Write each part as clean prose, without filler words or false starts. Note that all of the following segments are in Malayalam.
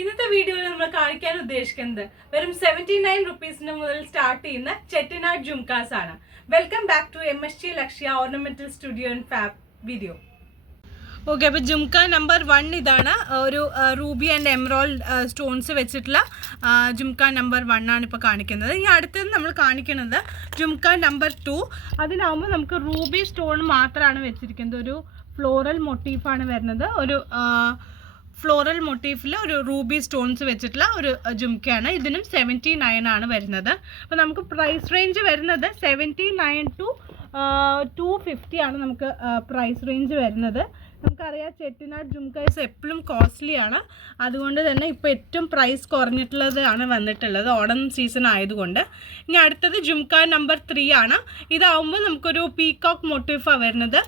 ഇന്നത്തെ വീഡിയോയിൽ നമ്മൾ കാണിക്കാൻ ഉദ്ദേശിക്കുന്നത് വെറും 79 റുപ്പീസിന് മുതൽ സ്റ്റാർട്ട് ചെയ്യുന്ന ചെട്ടിനാട് ജുംകാസ് ആണ്. Welcome back to MSG Lakshya ornamental studio and fab video. Okay, അപ്പോൾ ജുംക നമ്പർ 1 ഇതാണ്. ഒരു റൂബി ആൻഡ് എമറോൾഡ് സ്റ്റോൺസ് വെച്ചിട്ടുള്ള ജുംക നമ്പർ 1 ആണ് ഇപ്പോൾ കാണിക്കുന്നത്. ഇനി അടുത്തത് നമ്മൾ കാണിക്കുന്നത് ജുംക നമ്പർ 2. അതിനാകുമ്പോൾ നമുക്ക് റൂബി സ്റ്റോൺ മാത്രമാണ് വെച്ചിരിക്കുന്നത്. ഒരു ഫ്ലോറൽ മോട്ടീഫാണ് വരുന്നത്. ഒരു ഫ്ലോറൽ മോട്ടീഫിൽ ഒരു റൂബി സ്റ്റോൺസ് വെച്ചിട്ടുള്ള ഒരു ജുംക്കയാണ്. ഇതിനും 79 ആണ് വരുന്നത്. അപ്പോൾ നമുക്ക് പ്രൈസ് റേഞ്ച് വരുന്നത് 79 to 250 ആണ് നമുക്ക് പ്രൈസ് റേഞ്ച് വരുന്നത്. നമുക്കറിയാം ചെട്ടിനാട് ജുംകാസ് എപ്പോഴും കോസ്റ്റ്ലി ആണ്. അതുകൊണ്ട് തന്നെ ഇപ്പോൾ ഏറ്റവും പ്രൈസ് കുറഞ്ഞിട്ടുള്ളതാണ് വന്നിട്ടുള്ളത്, ഓണം സീസൺ ആയതുകൊണ്ട്. ഇനി അടുത്തത് ജുംക നമ്പർ 3 ആണ്. ഇതാവുമ്പോൾ നമുക്കൊരു പീകോക്ക് മോട്ടീഫാണ് വരുന്നത്.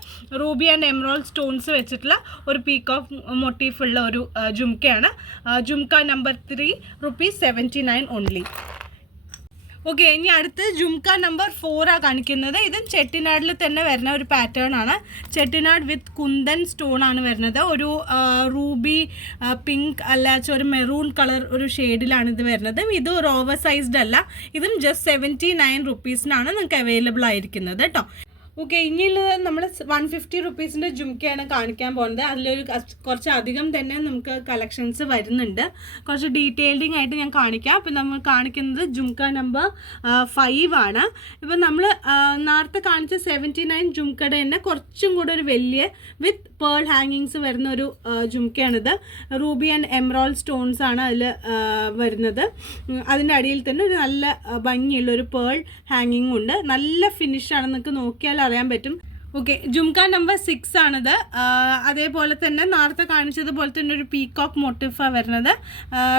റൂബി ആൻഡ് എമറോൾഡ് സ്റ്റോൺസ് വെച്ചിട്ടുള്ള ഒരു പീകോക്ക് മോട്ടീഫുള്ള ഒരു ജുംക്കയാണ്. Jhumka number 3 ₹79 only. ഓക്കെ, ഇനി അടുത്ത് ജുംക നമ്പർ 4 കാണിക്കുന്നത്. ഇതും ചെട്ടിനാടിൽ തന്നെ വരുന്ന ഒരു പാറ്റേൺ ആണ്. ചെട്ടിനാട് വിത്ത് കുന്തൻ സ്റ്റോൺ ആണ് വരുന്നത്. ഒരു റൂബി പിങ്ക് അല്ലാച്ച ഒരു മെറൂൺ കളർ ഒരു ഷെയ്ഡിലാണ് ഇത് വരുന്നത്. ഇത് ഒരു ഓവർ സൈസ്ഡ് അല്ല. ഇതും ജസ്റ്റ് 79 റുപ്പീസിനാണ് നിങ്ങൾക്ക് അവൈലബിൾ ആയിരിക്കുന്നത് കേട്ടോ. ഓക്കെ, ഇനിയുള്ളത് നമ്മൾ 150 റുപ്പീസിൻ്റെ ജുംക്കയാണ് കാണിക്കാൻ പോകുന്നത്. അതിലൊരു കുറച്ച് അധികം തന്നെ നമുക്ക് കളക്ഷൻസ് വരുന്നുണ്ട്. കുറച്ച് ഡീറ്റെയിൽഡിങ് ആയിട്ട് ഞാൻ കാണിക്കാം. അപ്പോൾ നമ്മൾ കാണിക്കുന്നത് ജുംക നമ്പർ 5 ആണ്. ഇപ്പോൾ നമ്മൾ നേരത്തെ കാണിച്ച 79 ജുംക്കയുടെ തന്നെ കുറച്ചും കൂടെ ഒരു വലിയ വിത്ത് പേൾ ഹാങ്ങിങ്സ് വരുന്ന ഒരു ജുംക്കയാണിത്. റൂബി ആൻഡ് എമറോൾഡ് സ്റ്റോൺസ് ആണ് അതിൽ വരുന്നത്. അതിൻ്റെ അടിയിൽ തന്നെ ഒരു നല്ല ഭംഗിയുള്ള ഒരു പേൾ ഹാങ്ങിങ് ഉണ്ട്. നല്ല ഫിനിഷാണ്, നിങ്ങൾക്ക് നോക്കിയാൽ അറിയാൻ പറ്റും. ഓക്കെ, ജുംക നമ്പർ 6 ആണിത്. അതേപോലെ തന്നെ നേരത്തെ കാണിച്ചതുപോലെ തന്നെ ഒരു പീകോക്ക് മോട്ടീഫാണ് വരുന്നത്.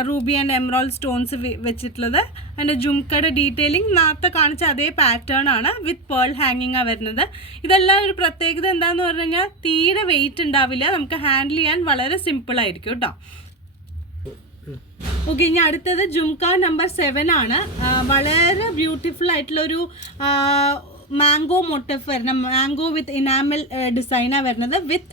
റൂബി ആൻഡ് എമറോൾഡ് സ്റ്റോൺസ് വെച്ചിട്ടുള്ളത്. അതിൻ്റെ ജുംക്കയുടെ ഡീറ്റെയിലിംഗ് നേരത്തെ കാണിച്ച അതേ പാറ്റേൺ ആണ്. വിത്ത് പേൾ ഹാങ്ങിങ്ങാണ് വരുന്നത്. ഇതെല്ലാം ഒരു പ്രത്യേകത എന്താണെന്ന് പറഞ്ഞു കഴിഞ്ഞാൽ തീരെ വെയിറ്റ് ഉണ്ടാവില്ല. നമുക്ക് ഹാൻഡിൽ ചെയ്യാൻ വളരെ സിമ്പിളായിരിക്കും കേട്ടോ. ഓക്കെ, ഇനി അടുത്തത് ജുംക നമ്പർ 7 ആണ്. വളരെ ബ്യൂട്ടിഫുൾ ആയിട്ടുള്ളൊരു മാംഗോ മോട്ടീഫ് വരുന്ന മാംഗോ വിത്ത് ഇനാമൽ ഡിസൈനാണ് വരുന്നത്. വിത്ത്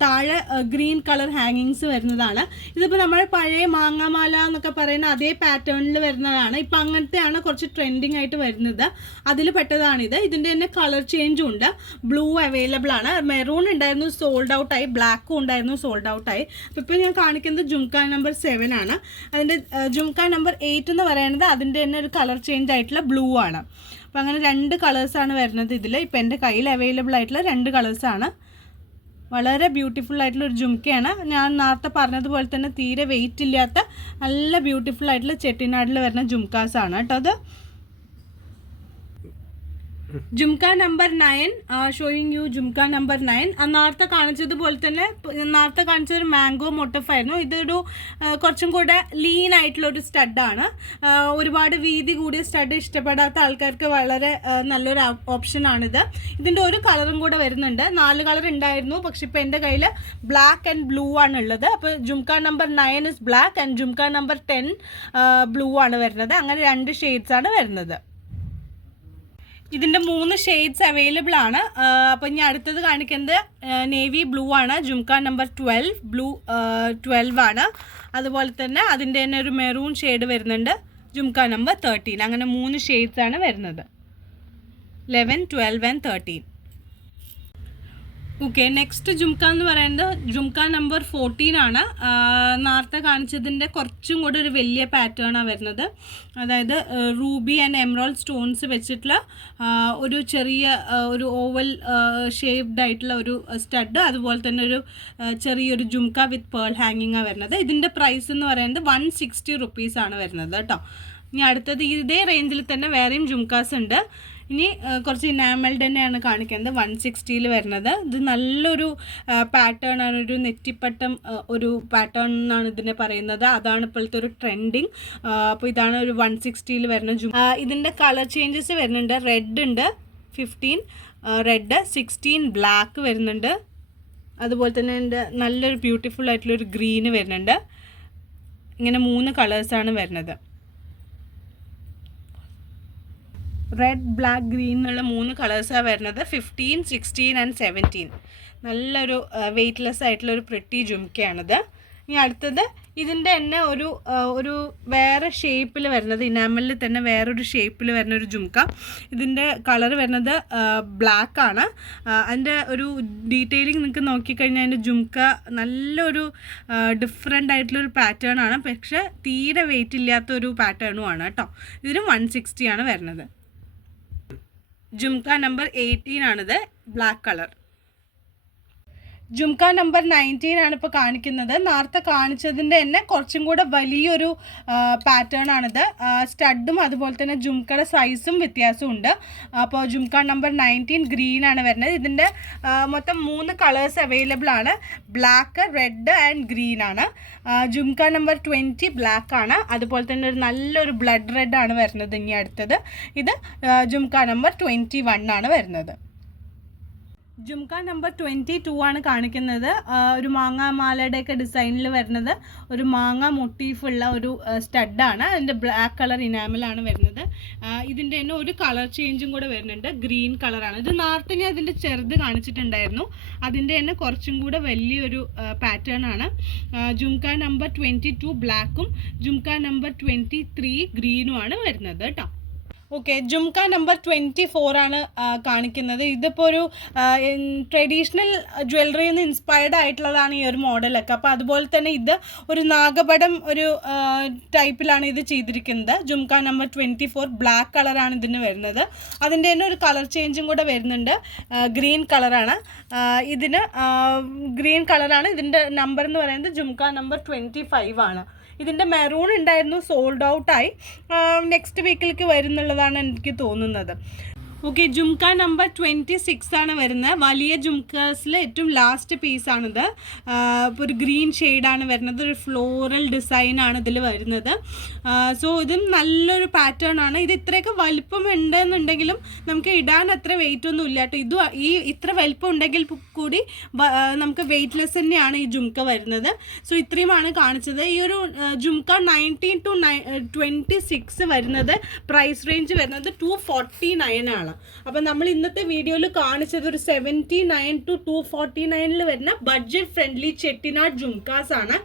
താഴെ ഗ്രീൻ കളർ ഹാങ്ങിങ്സ് വരുന്നതാണ്. ഇതിപ്പോൾ നമ്മൾ പഴയ മാങ്ങാമാല എന്നൊക്കെ പറയുന്ന അതേ പാറ്റേണിൽ വരുന്നതാണ്. ഇപ്പം അങ്ങനത്തെയാണ് കുറച്ച് ട്രെൻഡിങ് ആയിട്ട് വരുന്നത്. അതിൽ പെട്ടതാണിത്. ഇതിൻ്റെ തന്നെ കളർ ചേഞ്ചും ഉണ്ട്. ബ്ലൂ അവൈലബിൾ ആണ്. മെറൂൺ ഉണ്ടായിരുന്നു, സോൾഡ് ഔട്ടായി. ബ്ലാക്കും ഉണ്ടായിരുന്നു, സോൾഡ് ഔട്ടായി. അപ്പോൾ ഇപ്പോൾ ഞാൻ കാണിക്കുന്നത് ജുംക നമ്പർ 7 ആണ്. അതിൻ്റെ ജുംക നമ്പർ 8 എന്ന് പറയുന്നത് അതിൻ്റെ തന്നെ ഒരു കളർ ചേഞ്ച് ആയിട്ടുള്ള ബ്ലൂ ആണ്. അപ്പോൾ അങ്ങനെ 2 കളേഴ്സാണ് വരുന്നത് ഇതിൽ. ഇപ്പോൾ എൻ്റെ കയ്യിൽ അവൈലബിൾ ആയിട്ടുള്ള 2 കളേഴ്സാണ്. വളരെ ബ്യൂട്ടിഫുൾ ആയിട്ടുള്ള ഒരു ജുംക്കയാണ്. ഞാൻ നേരത്തെ പറഞ്ഞതുപോലെ തന്നെ തീരെ വെയിറ്റ് ഇല്ലാത്ത നല്ല ബ്യൂട്ടിഫുൾ ആയിട്ടുള്ള ചെട്ടിനാടിൽ വരുന്ന ജുംകാസാണ് കേട്ടോ അത്. Jhumka number 9 showing U jhumka number 9. നേരത്തെ കാണിച്ചതുപോലെ തന്നെ നേരത്തെ കാണിച്ചൊരു മാംഗോ മോട്ടീഫായിരുന്നു. ഇതൊരു കുറച്ചും കൂടെ ലീൻ ആയിട്ടുള്ള ഒരു സ്റ്റഡാണ്. ഒരുപാട് വീതി കൂടിയ സ്റ്റഡ് ഇഷ്ടപ്പെടാത്ത ആൾക്കാർക്ക് വളരെ നല്ലൊരു ഓപ്ഷനാണിത്. ഇതിൻ്റെ ഒരു കളറും കൂടെ വരുന്നുണ്ട്. 4 കളർ ഉണ്ടായിരുന്നു, പക്ഷെ ഇപ്പോൾ എൻ്റെ കയ്യിൽ ബ്ലാക്ക് ആൻഡ് ബ്ലൂ ആണ് ഉള്ളത്. അപ്പോൾ jhumka number 9 is black and jhumka number 10 blue ആണ് വരുന്നത്. അങ്ങനെ 2 ഷെയ്ഡ്സ് ആണ് വരുന്നത്. ഇതിൻ്റെ 3 ഷെയ്ഡ്സ് അവൈലബിൾ ആണ്. അപ്പോൾ ഇനി അടുത്തത് കാണിക്കുന്നത് നേവി ബ്ലൂ ആണ്. ജുംക നമ്പർ 12 ബ്ലൂ 12 ആണ്. അതുപോലെ തന്നെ അതിൻ്റെ തന്നെ ഒരു മെറൂൺ ഷെയ്ഡ് വരുന്നുണ്ട്. ജുംക നമ്പർ 13. അങ്ങനെ 3 ഷെയ്ഡ്സ് ആണ് വരുന്നത്. 11, 12 ആൻഡ് 13. ഓക്കെ, നെക്സ്റ്റ് ജുംക എന്ന് പറയുന്നത് ജുംക നമ്പർ 14 ആണ്. നേരത്തെ കാണിച്ചതിൻ്റെ കുറച്ചും കൂടെ ഒരു വലിയ പാറ്റേണാണ് വരുന്നത്. അതായത് റൂബി ആൻഡ് എമറോൾഡ് സ്റ്റോൺസ് വെച്ചിട്ടുള്ള ഒരു ചെറിയ ഒരു ഓവൽ ഷേപ്ഡ് ആയിട്ടുള്ള ഒരു സ്റ്റഡ്. അതുപോലെ തന്നെ ഒരു ചെറിയൊരു ജുംക വിത്ത് പേൾ ഹാങ്ങിങ്ങാണ് വരുന്നത്. ഇതിൻ്റെ പ്രൈസ് എന്ന് പറയുന്നത് 160 റുപ്പീസാണ് വരുന്നത് കേട്ടോ. ഇനി അടുത്തത് ഇതേ റേഞ്ചിൽ തന്നെ വേറെയും ജുംകാസ് ഉണ്ട്. ഇനി കുറച്ച് ഇനാമൽഡ് തന്നെയാണ് കാണിക്കുന്നത്. 160 വരുന്നത്. ഇത് നല്ലൊരു പാറ്റേൺ ആണ്. ഒരു നെറ്റിപ്പട്ടം ഒരു പാറ്റേൺ എന്നാണ് ഇതിനെ പറയുന്നത്. അതാണ് ഇപ്പോഴത്തെ ഒരു ട്രെൻഡിങ്. അപ്പോൾ ഇതാണ് ഒരു 160 വരുന്ന ഇതിൻ്റെ കളർ ചേഞ്ചസ് വരുന്നുണ്ട്. റെഡ് ഉണ്ട് 15, റെഡ് 16, ബ്ലാക്ക് വരുന്നുണ്ട്. അതുപോലെ തന്നെ എൻ്റെ നല്ലൊരു ബ്യൂട്ടിഫുൾ ആയിട്ടുള്ളൊരു ഗ്രീന് വരുന്നുണ്ട്. ഇങ്ങനെ 3 കളേഴ്സാണ് വരുന്നത്. റെഡ്, ബ്ലാക്ക്, ഗ്രീൻ എന്നുള്ള 3 കളേഴ്സാണ് വരുന്നത്. 15, 16 ആൻഡ് 17. നല്ലൊരു വെയ്റ്റ്ലെസ് ആയിട്ടുള്ളൊരു പ്രിട്ടി ജുംക്കയാണിത്. ഇനി അടുത്തത് ഇതിൻ്റെ തന്നെ ഒരു വേറെ ഷേപ്പിൽ വരുന്നത്, ഇനാമലിൽ തന്നെ വേറൊരു ഷേപ്പിൽ വരുന്ന ഒരു ജുംക്ക. ഇതിൻ്റെ കളർ വരുന്നത് ബ്ലാക്ക് ആണ്. അതിൻ്റെ ഒരു ഡീറ്റെയിലിംഗ് നിങ്ങൾക്ക് നോക്കിക്കഴിഞ്ഞാൽ അതിൻ്റെ ജുംക്ക നല്ലൊരു ഡിഫറെൻ്റ് ആയിട്ടുള്ളൊരു പാറ്റേൺ ആണ്. പക്ഷേ തീരെ വെയിറ്റ് ഇല്ലാത്തൊരു പാറ്റേണും ആണ് കേട്ടോ. ഇതിന് 160 ആണ് വരുന്നത്. ജുംക്ക നമ്പർ 18 ആണിത്, ബ്ലാക്ക് കളർ. ജുംക്ക നമ്പർ 19 ആണ് ഇപ്പോൾ കാണിക്കുന്നത്. നേരത്തെ കാണിച്ചതിൻ്റെ തന്നെ കുറച്ചും കൂടെ വലിയൊരു പാറ്റേൺ ആണിത്. സ്റ്റഡും അതുപോലെ തന്നെ ജുംക്കയുടെ സൈസും വ്യത്യാസമുണ്ട്. അപ്പോൾ ജുംക്ക നമ്പർ 19 ഗ്രീൻ ആണ് വരുന്നത്. ഇതിൻ്റെ മൊത്തം 3 കളേഴ്സ് അവൈലബിൾ ആണ്. ബ്ലാക്ക്, റെഡ് ആൻഡ് ഗ്രീൻ ആണ്. ജുംക്ക നമ്പർ 20 ബ്ലാക്ക് ആണ്. അതുപോലെ തന്നെ ഒരു നല്ലൊരു ബ്ലഡ് റെഡ് ആണ് വരുന്നത്. ഇനി അടുത്തത് ഇത് ജുംക്ക നമ്പർ 21 ആണ് വരുന്നത്. ജുംക്ക നമ്പർ 22 ആണ് കാണിക്കുന്നത്. ഒരു മാങ്ങ മാലയുടെയൊക്കെ ഡിസൈനിൽ വരുന്നത്, ഒരു മാങ്ങ മോട്ടീഫുള്ള ഒരു സ്റ്റഡാണ്. അതിൻ്റെ ബ്ലാക്ക് കളർ ഇനാമലാണ് വരുന്നത്. ഇതിൻ്റെ തന്നെ ഒരു കളർ ചേഞ്ചും കൂടെ വരുന്നുണ്ട്, ഗ്രീൻ കളറാണ്. ഇത് നേരത്തെ ഞാൻ അതിൻ്റെ ചെറുത് കാണിച്ചിട്ടുണ്ടായിരുന്നു. അതിൻ്റെ തന്നെ കുറച്ചും കൂടെ വലിയൊരു പാറ്റേൺ ആണ്. ജുംക്ക നമ്പർ 22 ബ്ലാക്കും ജുംക്ക നമ്പർ 23 ഗ്രീനും ആണ് വരുന്നത് കേട്ടോ. ഓക്കെ, ജുംക്ക നമ്പർ 24 ആണ് കാണിക്കുന്നത്. ഇതിപ്പോൾ ഒരു ട്രഡീഷണൽ ജ്വല്ലറിയിൽ നിന്ന് ഇൻസ്പയർഡ് ആയിട്ടുള്ളതാണ് ഈ ഒരു മോഡലൊക്കെ. അപ്പോൾ അതുപോലെ തന്നെ ഇത് ഒരു നാഗപടം ഒരു ടൈപ്പിലാണ് ഇത് ചെയ്തിരിക്കുന്നത്. ജുംക്ക നമ്പർ 24 ബ്ലാക്ക് കളറാണ് ഇതിന് വരുന്നത്. അതിൻ്റെ തന്നെ ഒരു കളർ ചേഞ്ചും കൂടെ വരുന്നുണ്ട്, ഗ്രീൻ കളറാണ്. ഇതിന് ഗ്രീൻ കളറാണ്. ഇതിൻ്റെ നമ്പർ എന്ന് പറയുന്നത് ജുംക്ക നമ്പർ 25 ആണ്. ഇതിൻ്റെ മെറൂൺ ഉണ്ടായിരുന്നു, സോൾഡ് ഔട്ടായി. നെക്സ്റ്റ് വീക്കിലേക്ക് വരുന്നുള്ളതാണ് എനിക്ക് തോന്നുന്നത്. ഓക്കെ, ജുംക്ക നമ്പർ 26 ആണ് വരുന്നത്. വലിയ ജുംക്കാസിൽ ഏറ്റവും ലാസ്റ്റ് പീസാണിത്. ഇപ്പോൾ ഒരു ഗ്രീൻ ഷെയ്ഡാണ് വരുന്നത്. ഒരു ഫ്ലോറൽ ഡിസൈനാണ് ഇതിൽ വരുന്നത്. സോ ഇതും നല്ലൊരു പാറ്റേൺ ആണ്. ഇത് ഇത്രയൊക്കെ വലിപ്പം ഉണ്ടെന്നുണ്ടെങ്കിലും നമുക്ക് ഇടാൻ അത്ര വെയിറ്റ് ഒന്നും ഇല്ല കേട്ടോ. ഇത് ഇത്ര വലിപ്പം ഉണ്ടെങ്കിൽ കൂടി നമുക്ക് വെയ്റ്റ്ലെസ് തന്നെയാണ് ഈ ജുംക്ക വരുന്നത്. സോ ഇത്രയുമാണ് കാണിച്ചത്. ഈ ഒരു ജുംക്ക 19 to 26 വരുന്നത്, പ്രൈസ് റേഞ്ച് വരുന്നത് 249 ആണ്. അപ്പം നമ്മൾ ഇന്നത്തെ വീഡിയോയിൽ കാണിച്ചത് ഒരു 79 to 249 വരുന്ന ബഡ്ജറ്റ് ഫ്രണ്ട്ലി ചെട്ടിനാട് ജുംക്കാസ് ആണ്.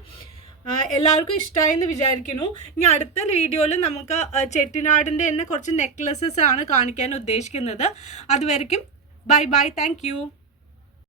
എല്ലാവർക്കും ഇഷ്ടമായെന്ന് വിചാരിക്കുന്നു. ഇനി അടുത്ത വീഡിയോയിൽ നമുക്ക് ചെട്ടിനാടിൻ്റെ തന്നെ കുറച്ച് നെക്ലസസ് ആണ് കാണിക്കാൻ ഉദ്ദേശിക്കുന്നത്. അതുവരെയ്ക്കും ബൈ ബൈ, താങ്ക് യു.